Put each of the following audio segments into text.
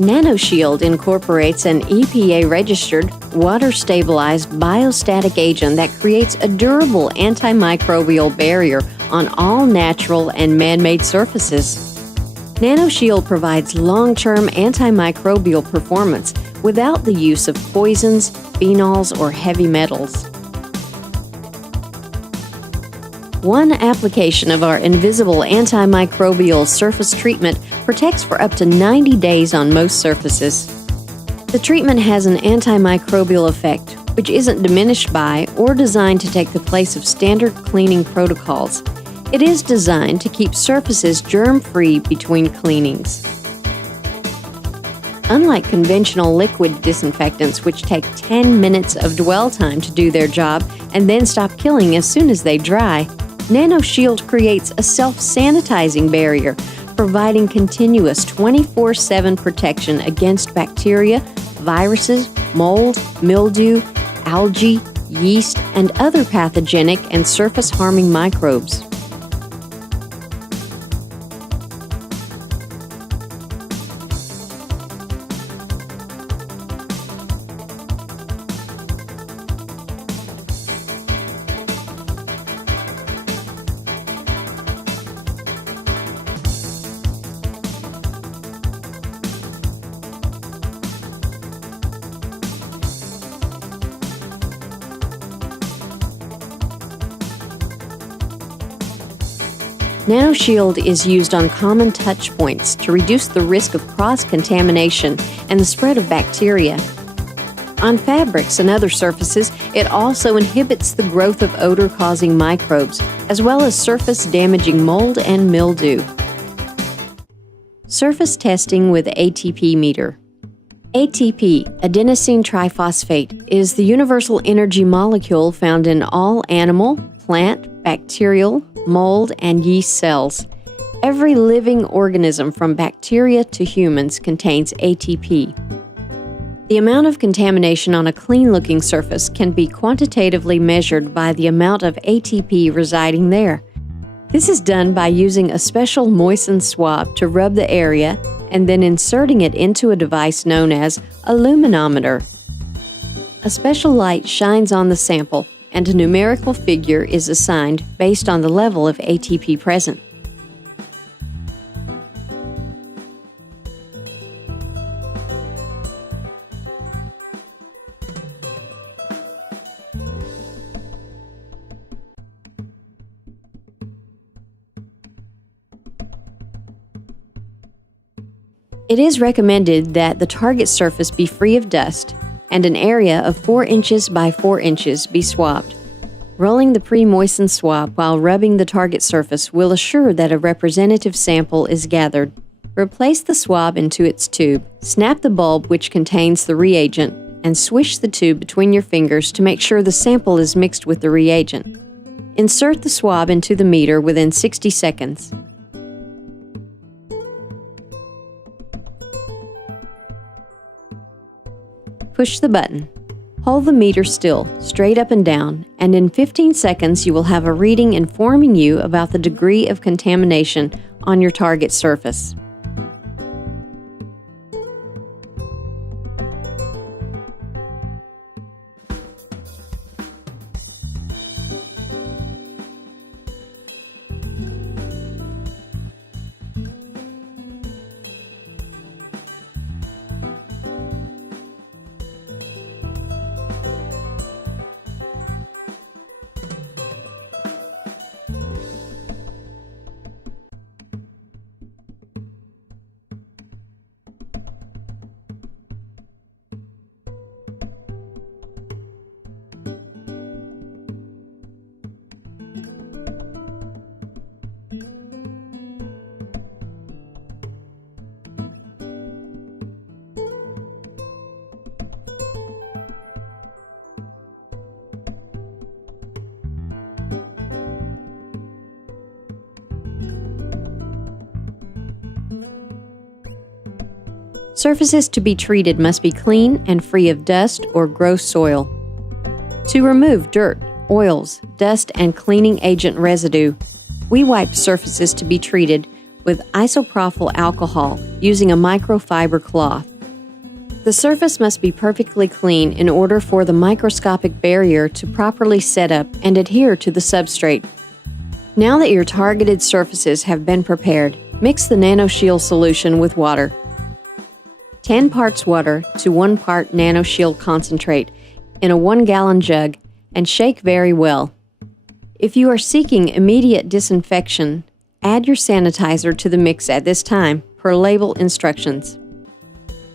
Nano-shield incorporates an EPA-registered, water-stabilized biostatic agent that creates a durable antimicrobial barrier on all natural and man-made surfaces. Nano-shield provides long-term antimicrobial performance without the use of poisons, phenols, or heavy metals. One application of our invisible antimicrobial surface treatment protects for up to 90 days on most surfaces. The treatment has an antimicrobial effect, which isn't diminished by or designed to take the place of standard cleaning protocols. It is designed to keep surfaces germ-free between cleanings. Unlike conventional liquid disinfectants, which take 10 minutes of dwell time to do their job and then stop killing as soon as they dry, Nano-shield creates a self-sanitizing barrier, providing continuous 24/7 protection against bacteria, viruses, mold, mildew, algae, yeast, and other pathogenic and surface-harming microbes. Nano-shield is used on common touch points to reduce the risk of cross-contamination and the spread of bacteria. On fabrics and other surfaces, it also inhibits the growth of odor-causing microbes, as well as surface-damaging mold and mildew. Surface testing with ATP meter. ATP, adenosine triphosphate, is the universal energy molecule found in all animal, plant, bacterial, mold, and yeast cells. Every living organism from bacteria to humans contains ATP. The amount of contamination on a clean-looking surface can be quantitatively measured by the amount of ATP residing there. This is done by using a special moistened swab to rub the area and then inserting it into a device known as a luminometer. A special light shines on the sample, and a numerical figure is assigned based on the level of ATP present. It is recommended that the target surface be free of dust and an area of 4 inches by 4 inches be swabbed. Rolling the pre-moistened swab while rubbing the target surface will assure that a representative sample is gathered. Replace the swab into its tube, snap the bulb which contains the reagent, and swish the tube between your fingers to make sure the sample is mixed with the reagent. Insert the swab into the meter within 60 seconds. Push the button. Hold the meter still, straight up and down, and in 15 seconds you will have a reading informing you about the degree of contamination on your target surface. Surfaces to be treated must be clean and free of dust or gross soil. To remove dirt, oils, dust, and cleaning agent residue, we wipe surfaces to be treated with isopropyl alcohol using a microfiber cloth. The surface must be perfectly clean in order for the microscopic barrier to properly set up and adhere to the substrate. Now that your targeted surfaces have been prepared, mix the Nano-Shield solution with water. 10 parts water to 1 part Nano-Shield concentrate in a 1-gallon jug and shake very well. If you are seeking immediate disinfection, add your sanitizer to the mix at this time, per label instructions.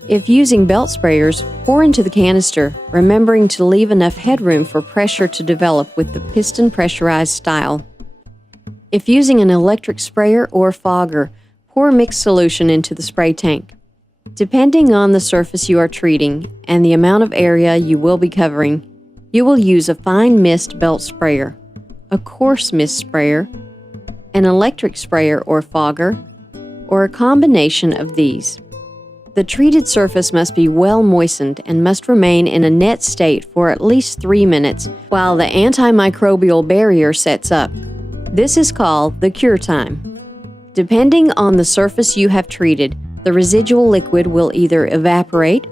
If using belt sprayers, pour into the canister, remembering to leave enough headroom for pressure to develop with the piston pressurized style. If using an electric sprayer or fogger, pour mixed solution into the spray tank. Depending on the surface you are treating and the amount of area you will be covering, you will use a fine mist belt sprayer, a coarse mist sprayer, an electric sprayer or fogger, or a combination of these. The treated surface must be well moistened and must remain in a net state for at least 3 minutes while the anti-microbial barrier sets up. This is called the cure time. Depending on the surface you have treated, the residual liquid will either evaporate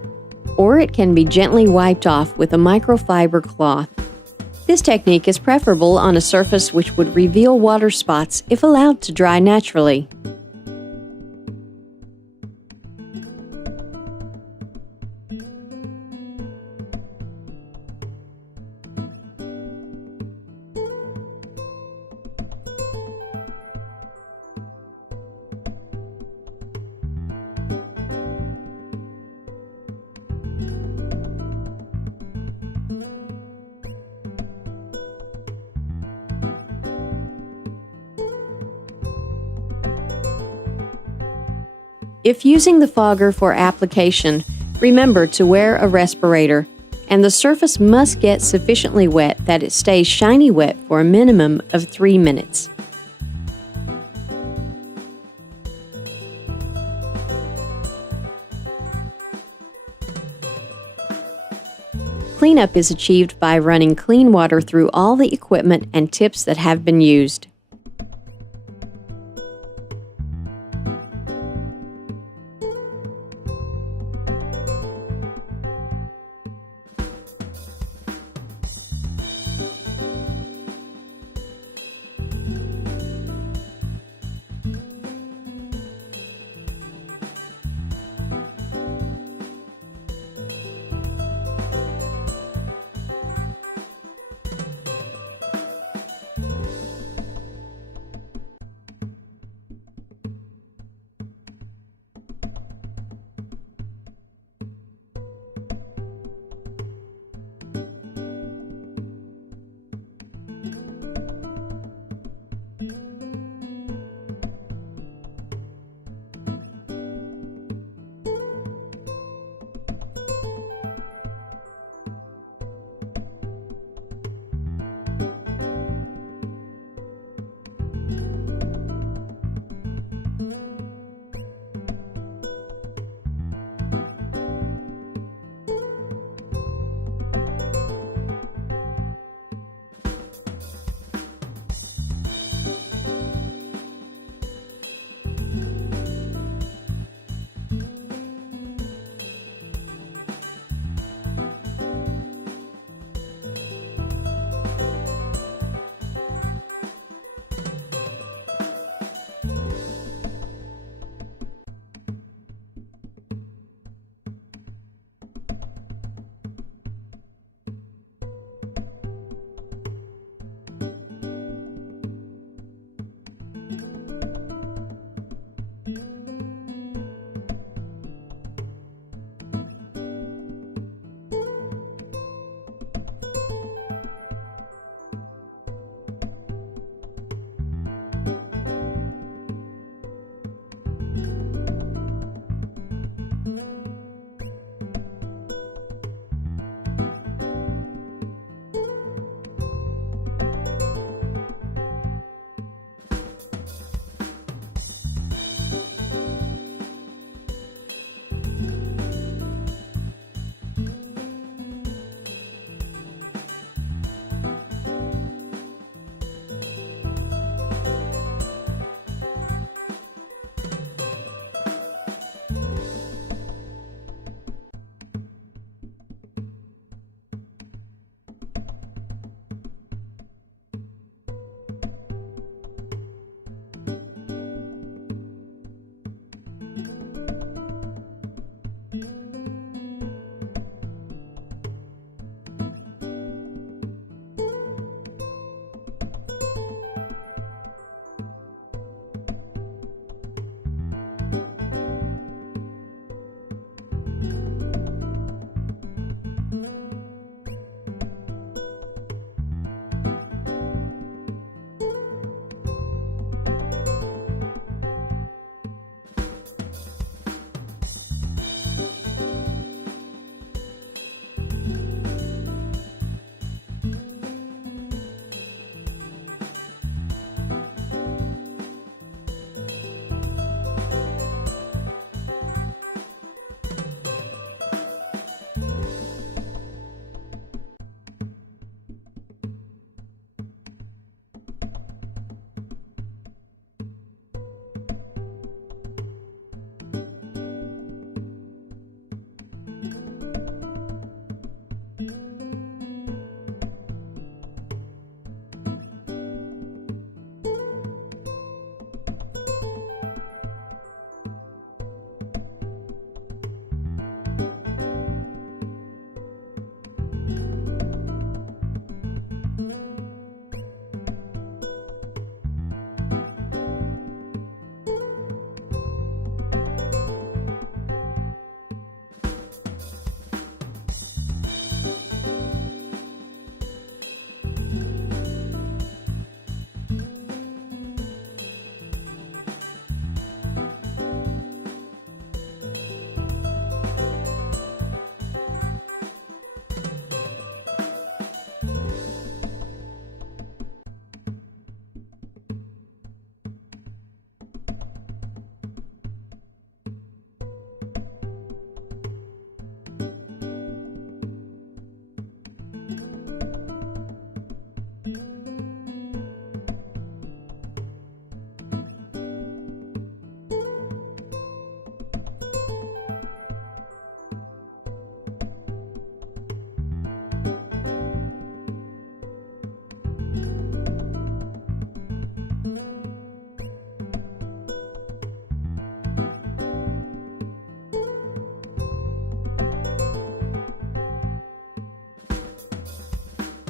or it can be gently wiped off with a microfiber cloth. This technique is preferable on a surface which would reveal water spots if allowed to dry naturally. If using the fogger for application, remember to wear a respirator, and the surface must get sufficiently wet that it stays shiny wet for a minimum of 3 minutes. Cleanup is achieved by running clean water through all the equipment and tips that have been used.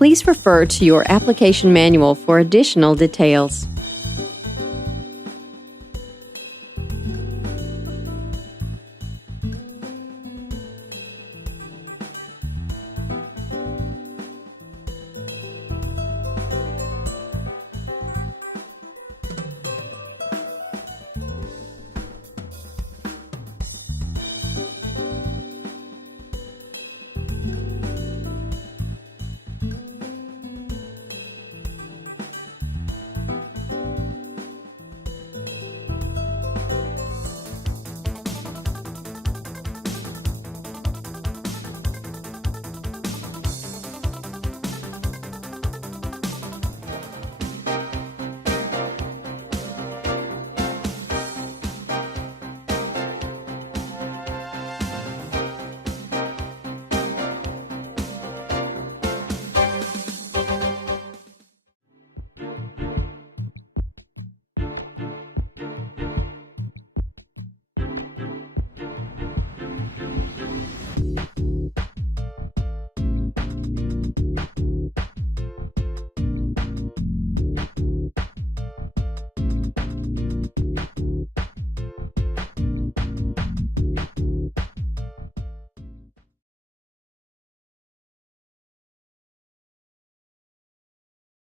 Please refer to your application manual for additional details.